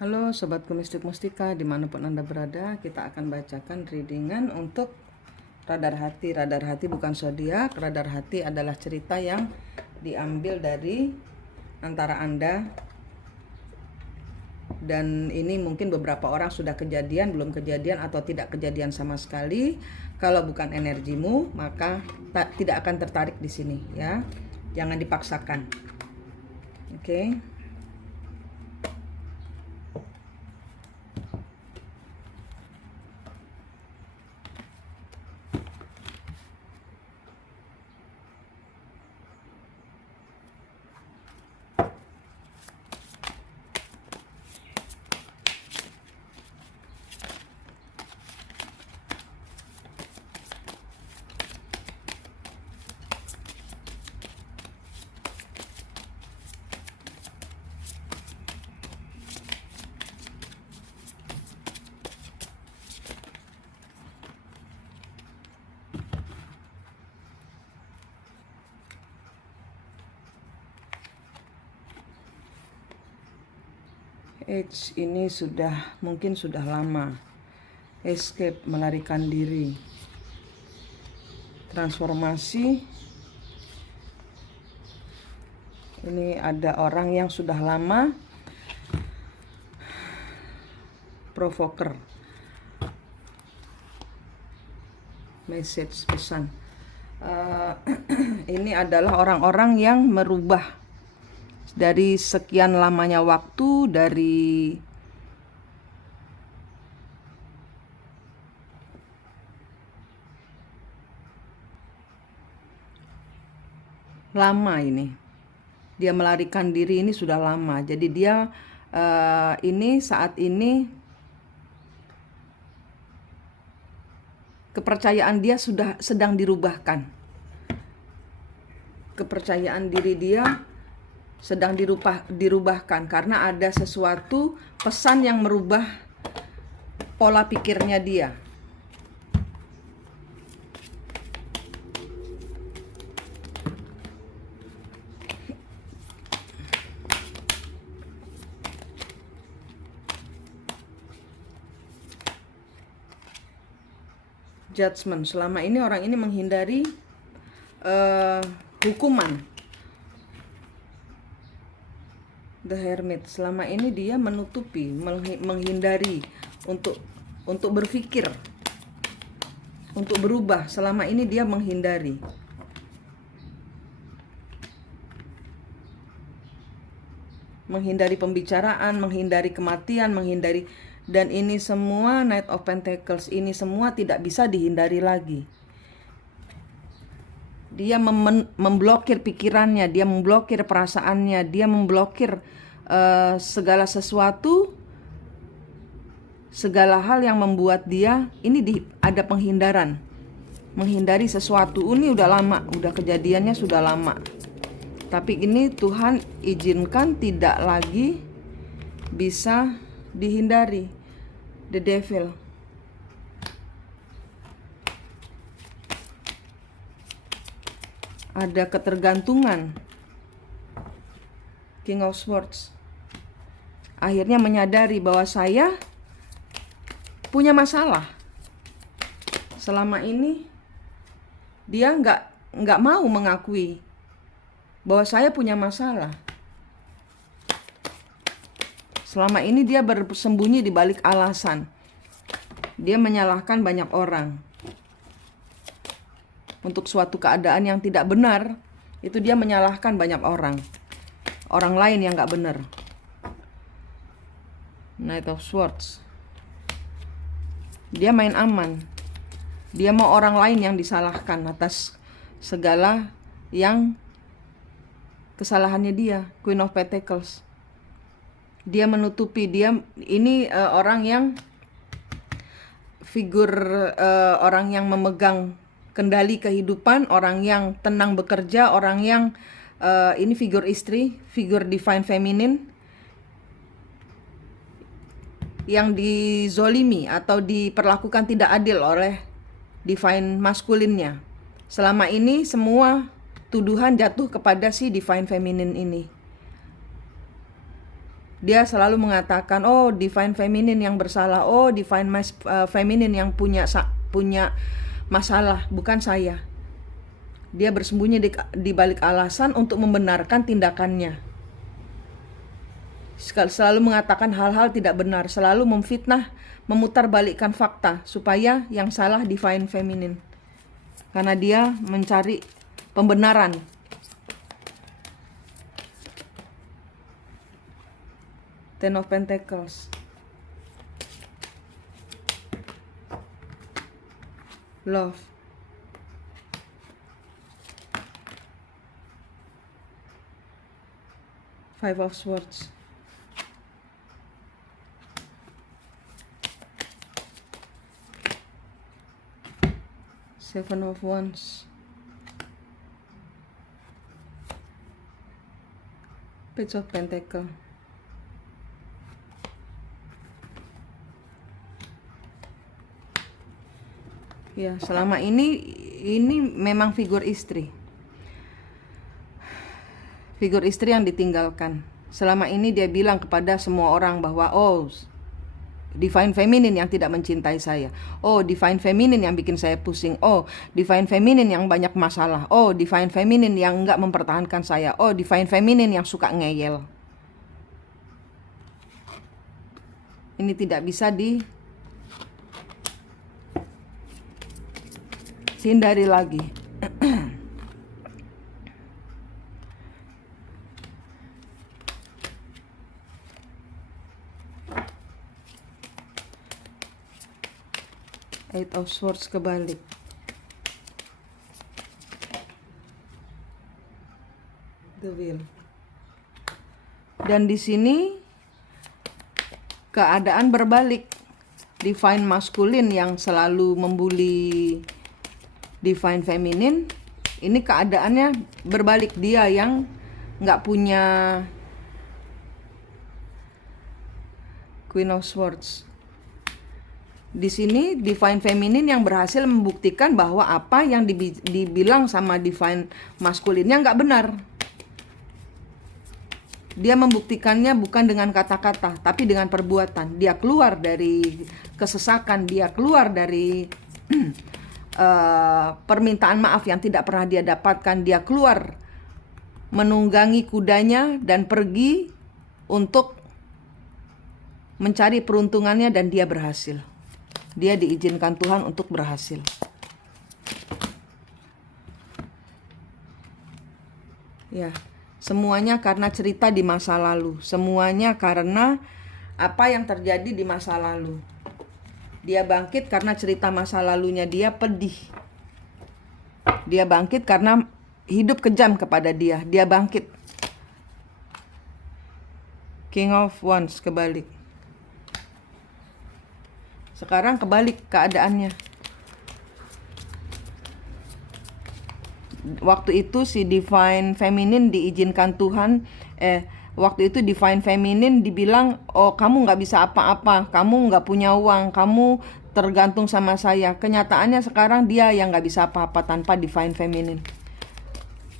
Halo Sobatku Mistik Mustika, dimanapun Anda berada, kita akan bacakan readingan untuk radar hati. Radar hati bukan zodiak, radar hati adalah cerita yang diambil dari antara Anda. Dan ini mungkin beberapa orang sudah kejadian, belum kejadian, atau tidak kejadian sama sekali. Kalau bukan energimu, maka tidak akan tertarik di sini ya. Jangan dipaksakan. Oke. H ini mungkin sudah lama. Escape, melarikan diri. Transformasi. Ini ada orang yang sudah lama. Provoker. Message, pesan. Ini adalah orang-orang yang merubah dari sekian lamanya waktu, dari lama ini. Dia melarikan diri ini sudah lama. Jadi dia saat ini kepercayaan dia sedang dirubahkan. Kepercayaan diri dia sedang dirubahkan karena ada sesuatu pesan yang merubah pola pikirnya dia. Judgment. Selama ini orang ini menghindari hukuman. The Hermit. Selama ini dia menutupi, menghindari untuk berpikir, untuk berubah. Selama ini dia menghindari. Menghindari pembicaraan, menghindari kematian, menghindari, dan ini semua Knight of Pentacles, ini semua tidak bisa dihindari lagi. Dia memblokir pikirannya, dia memblokir perasaannya, dia memblokir segala sesuatu, segala hal yang membuat dia ada penghindaran, menghindari sesuatu. Ini udah lama, udah kejadiannya sudah lama. Tapi ini Tuhan izinkan tidak lagi bisa dihindari. The Devil. Ada ketergantungan. King of Swords. Akhirnya menyadari bahwa saya punya masalah. Selama ini dia nggak mau mengakui bahwa saya punya masalah. Selama ini dia bersembunyi di balik alasan. Dia menyalahkan banyak orang. Untuk suatu keadaan yang tidak benar, itu dia menyalahkan banyak orang. Orang lain yang nggak benar. Knight of Swords. Dia main aman. Dia mau orang lain yang disalahkan atas segala yang kesalahannya dia. Queen of Pentacles. Dia menutupi, orang yang figur, orang yang memegang kendali kehidupan, orang yang tenang bekerja, orang yang ini figur istri, figur divine feminine yang dizolimi atau diperlakukan tidak adil oleh divine maskulinnya. Selama ini semua tuduhan jatuh kepada si divine feminine ini. Dia selalu mengatakan, oh divine feminine yang bersalah, oh divine feminine yang punya masalah, bukan saya. Dia bersembunyi di balik alasan untuk membenarkan tindakannya. Selalu mengatakan hal-hal tidak benar, selalu memfitnah, memutarbalikkan fakta supaya yang salah divine feminine. Karena dia mencari pembenaran. Ten of Pentacles. Love. Five of Swords. Seven of Wands. Page of Pentacle. Ya, selama ini memang figur istri. Figur istri yang ditinggalkan. Selama ini dia bilang kepada semua orang bahwa oh, divine feminine yang tidak mencintai saya. Oh, divine feminine yang bikin saya pusing. Oh, divine feminine yang banyak masalah. Oh, divine feminine yang enggak mempertahankan saya. Oh, divine feminine yang suka ngeyel. Ini tidak bisa hindari lagi. Eight of Swords kebalik. The Wheel. Dan di sini keadaan berbalik. Divine masculine yang selalu membuli divine feminine, ini keadaannya berbalik. Dia yang nggak punya Queen of Swords. Di sini divine feminine yang berhasil membuktikan bahwa apa yang dibilang sama divine masculine-nya nggak benar. Dia membuktikannya bukan dengan kata-kata, tapi dengan perbuatan. Dia keluar dari kesesakan, dia keluar dari permintaan maaf yang tidak pernah dia dapatkan. Dia keluar menunggangi kudanya dan pergi untuk mencari peruntungannya, dan dia berhasil. Dia diizinkan Tuhan untuk berhasil. Ya, semuanya karena cerita di masa lalu. Semuanya karena apa yang terjadi di masa lalu. Dia bangkit karena cerita masa lalunya dia pedih. Dia bangkit karena hidup kejam kepada dia. Dia bangkit. King of Wands kebalik. Sekarang kebalik keadaannya. Waktu itu si divine feminine diizinkan Tuhan. Waktu itu divine feminine dibilang, oh kamu nggak bisa apa-apa, kamu nggak punya uang, kamu tergantung sama saya. Kenyataannya sekarang dia yang nggak bisa apa-apa tanpa divine feminine.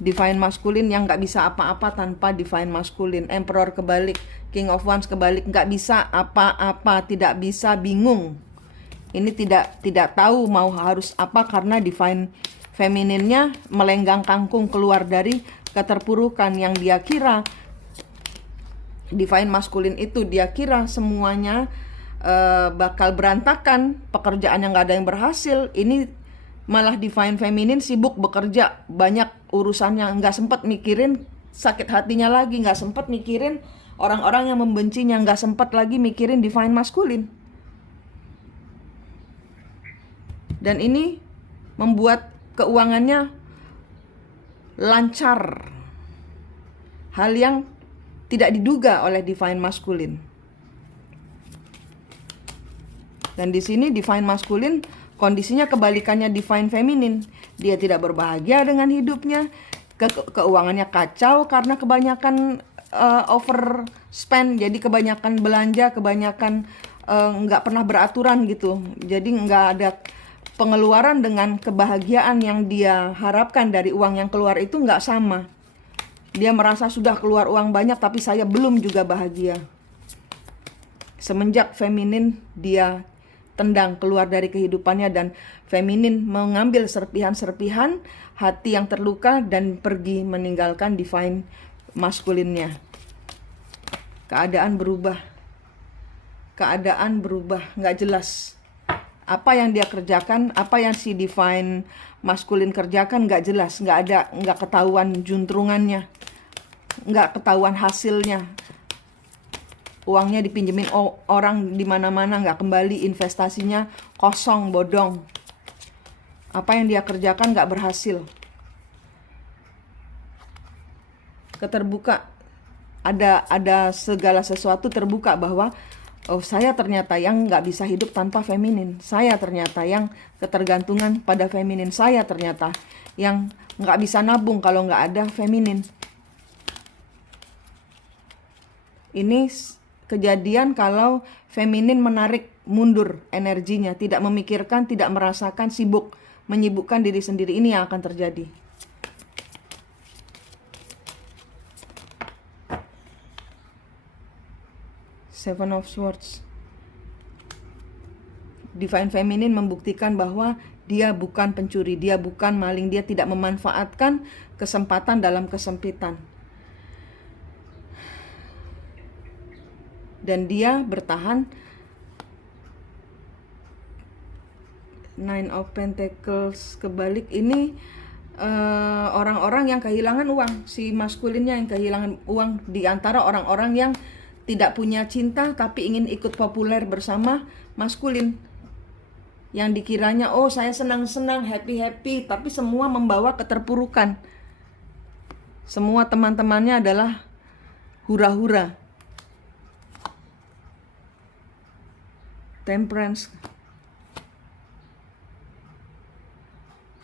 Divine masculine yang nggak bisa apa-apa tanpa divine masculine. Emperor kebalik, King of Wands kebalik, nggak bisa apa-apa, tidak bisa, bingung. Ini tidak tahu mau harus apa karena divine femininnya melenggang kangkung keluar dari keterpurukan yang dia kira. Divine masculine itu dia kira semuanya bakal berantakan, pekerjaan yang gak ada yang berhasil. Ini malah divine feminine sibuk bekerja, banyak urusannya, gak sempat mikirin sakit hatinya lagi, gak sempat mikirin orang-orang yang membencinya, gak sempat lagi mikirin divine masculine. Dan ini membuat keuangannya lancar, hal yang tidak diduga oleh divine masculine. Dan di sini divine masculine kondisinya kebalikannya divine feminine. Dia tidak berbahagia dengan hidupnya, keuangannya kacau karena kebanyakan overspend. Jadi kebanyakan belanja, kebanyakan nggak pernah beraturan gitu. Jadi nggak ada pengeluaran dengan kebahagiaan yang dia harapkan dari uang yang keluar itu nggak sama. Dia merasa sudah keluar uang banyak tapi saya belum juga bahagia. Semenjak feminin dia tendang keluar dari kehidupannya dan feminin mengambil serpihan-serpihan hati yang terluka dan pergi meninggalkan divine maskulinnya. Keadaan berubah, nggak jelas. Apa yang dia kerjakan, apa yang si divine maskulin kerjakan nggak jelas, nggak ketahuan juntrungannya, nggak ketahuan hasilnya. Uangnya dipinjemin orang di mana-mana, nggak kembali, investasinya kosong, bodong. Apa yang dia kerjakan nggak berhasil. Keterbuka, ada segala sesuatu terbuka bahwa oh, saya ternyata yang nggak bisa hidup tanpa feminin. Saya ternyata yang ketergantungan pada feminin. Saya ternyata yang nggak bisa nabung kalau nggak ada feminin. Ini kejadian kalau feminin menarik mundur energinya, tidak memikirkan, tidak merasakan, menyibukkan diri sendiri. Ini yang akan terjadi. Seven of Swords. Divine Feminine membuktikan bahwa dia bukan pencuri, dia bukan maling, dia tidak memanfaatkan kesempatan dalam kesempitan. Dan dia bertahan. Nine of Pentacles kebalik, ini orang-orang yang kehilangan uang. Si maskulinnya yang kehilangan uang, di antara orang-orang yang tidak punya cinta tapi ingin ikut populer bersama maskulin. Yang dikiranya, oh saya senang-senang, happy-happy, tapi semua membawa keterpurukan. Semua teman-temannya adalah hura-hura. Temperance.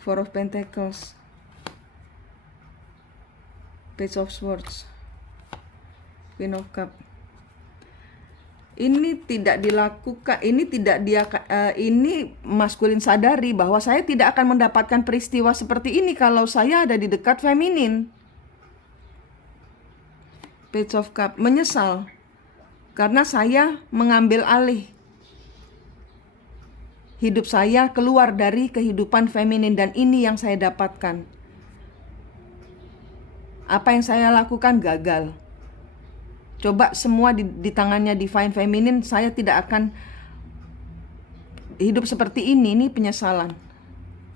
Four of Pentacles. Page of Swords. Queen of Cup. Ini tidak dilakukan, ini maskulin sadari bahwa saya tidak akan mendapatkan peristiwa seperti ini kalau saya ada di dekat feminin. Page of Cup, menyesal karena saya mengambil alih hidup saya, keluar dari kehidupan feminin, dan ini yang saya dapatkan. Apa yang saya lakukan gagal. Coba semua di tangannya Divine Feminine, saya tidak akan hidup seperti ini penyesalan.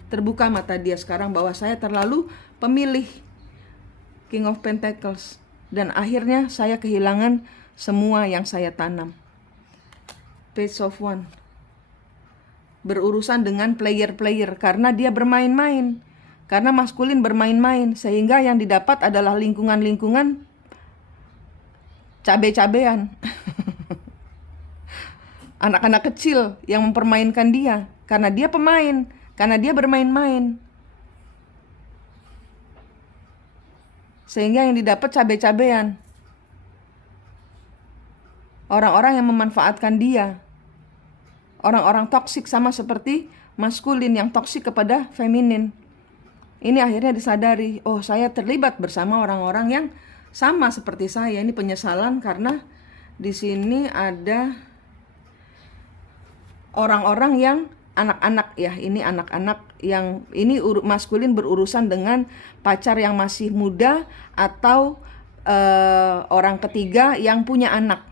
Terbuka mata dia sekarang bahwa saya terlalu pemilih. King of Pentacles. Dan akhirnya saya kehilangan semua yang saya tanam. Page of Wands. Berurusan dengan player-player karena dia bermain-main. Karena maskulin bermain-main, sehingga yang didapat adalah lingkungan-lingkungan cabe-cabean. Anak-anak kecil yang mempermainkan dia karena dia pemain, karena dia bermain-main. Sehingga yang didapat cabe-cabean. Orang-orang yang memanfaatkan dia. Orang-orang toksik, sama seperti maskulin yang toksik kepada feminin. Ini akhirnya disadari, oh saya terlibat bersama orang-orang yang sama seperti saya. Ini penyesalan karena di sini ada orang-orang yang anak-anak ya. Ini anak-anak yang ini maskulin berurusan dengan pacar yang masih muda atau orang ketiga yang punya anak.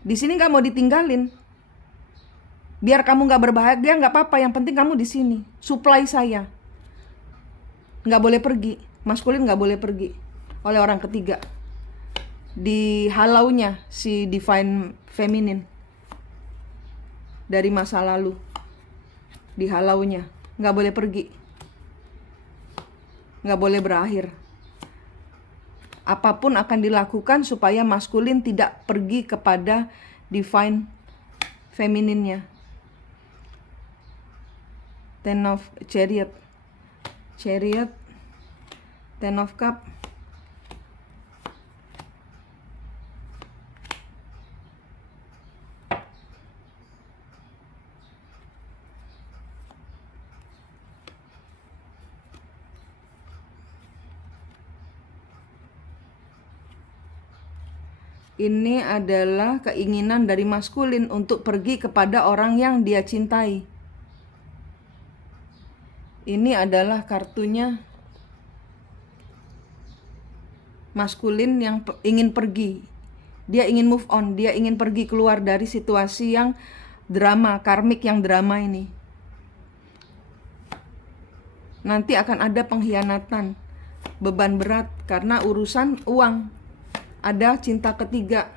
Di sini nggak mau ditinggalin. Biar kamu nggak berbahagia nggak apa-apa. Yang penting kamu di sini. Supply saya. Nggak boleh pergi. Maskulin nggak boleh pergi oleh orang ketiga. Dihalaunya si Divine Feminine dari masa lalu. Dihalaunya, nggak boleh pergi, nggak boleh berakhir. Apapun akan dilakukan supaya maskulin tidak pergi kepada Divine Feminine-nya. Ten of Chariot, Ten of Cup. Ini adalah keinginan dari maskulin untuk pergi kepada orang yang dia cintai. Ini adalah kartunya maskulin yang ingin pergi. Dia ingin move on, dia ingin pergi keluar dari situasi yang drama, karmik yang drama ini. Nanti akan ada pengkhianatan, beban berat karena urusan uang. Ada cinta ketiga.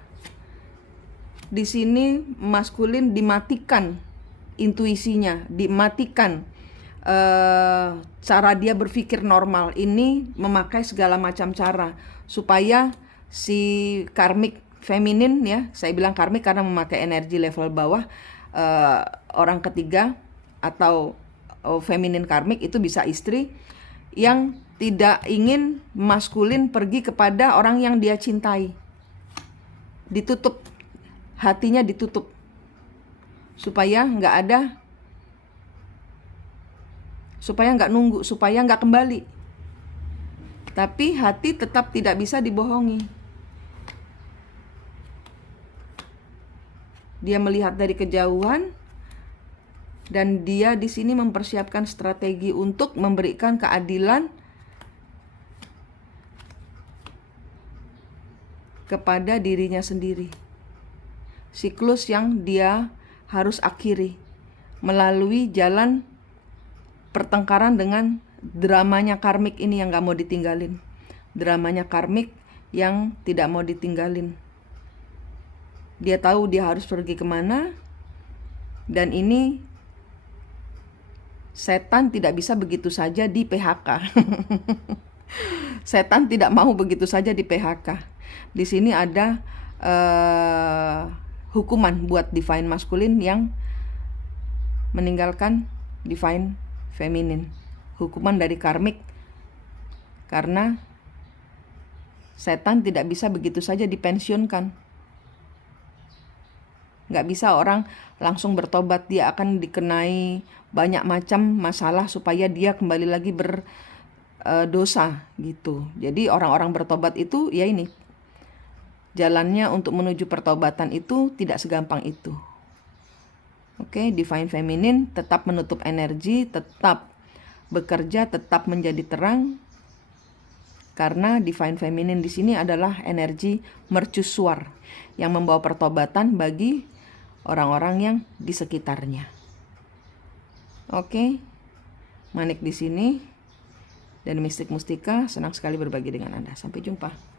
Di sini maskulin dimatikan intuisinya, dimatikan cara dia berpikir normal. Ini memakai segala macam cara supaya si karmik feminin, ya, saya bilang karmik karena memakai energi level bawah, orang ketiga atau feminin karmik itu bisa istri yang tidak ingin maskulin pergi kepada orang yang dia cintai. Ditutup, hatinya ditutup supaya nggak nunggu, supaya nggak kembali. Tapi hati tetap tidak bisa dibohongi. Dia melihat dari kejauhan dan dia di sini mempersiapkan strategi untuk memberikan keadilan kepada dirinya sendiri. Siklus yang dia harus akhiri melalui jalan pertengkaran dengan dramanya karmik ini yang gak mau ditinggalin. Dramanya karmik yang tidak mau ditinggalin. Dia tahu dia harus pergi kemana, dan ini setan tidak bisa begitu saja di PHK. Setan tidak mau begitu saja di PHK. Di sini ada hukuman buat divine maskulin yang meninggalkan divine feminin. Hukuman dari karmik karena setan tidak bisa begitu saja dipensiunkan. Nggak bisa orang langsung bertobat, dia akan dikenai banyak macam masalah supaya dia kembali lagi berdosa gitu. Jadi orang-orang bertobat itu ya ini, jalannya untuk menuju pertobatan itu tidak segampang itu. Oke, divine feminine tetap menutup energi, tetap bekerja, tetap menjadi terang. Karena divine feminine di sini adalah energi mercusuar yang membawa pertobatan bagi orang-orang yang di sekitarnya. Oke. Manik di sini dan Mistik Mustika senang sekali berbagi dengan Anda. Sampai jumpa.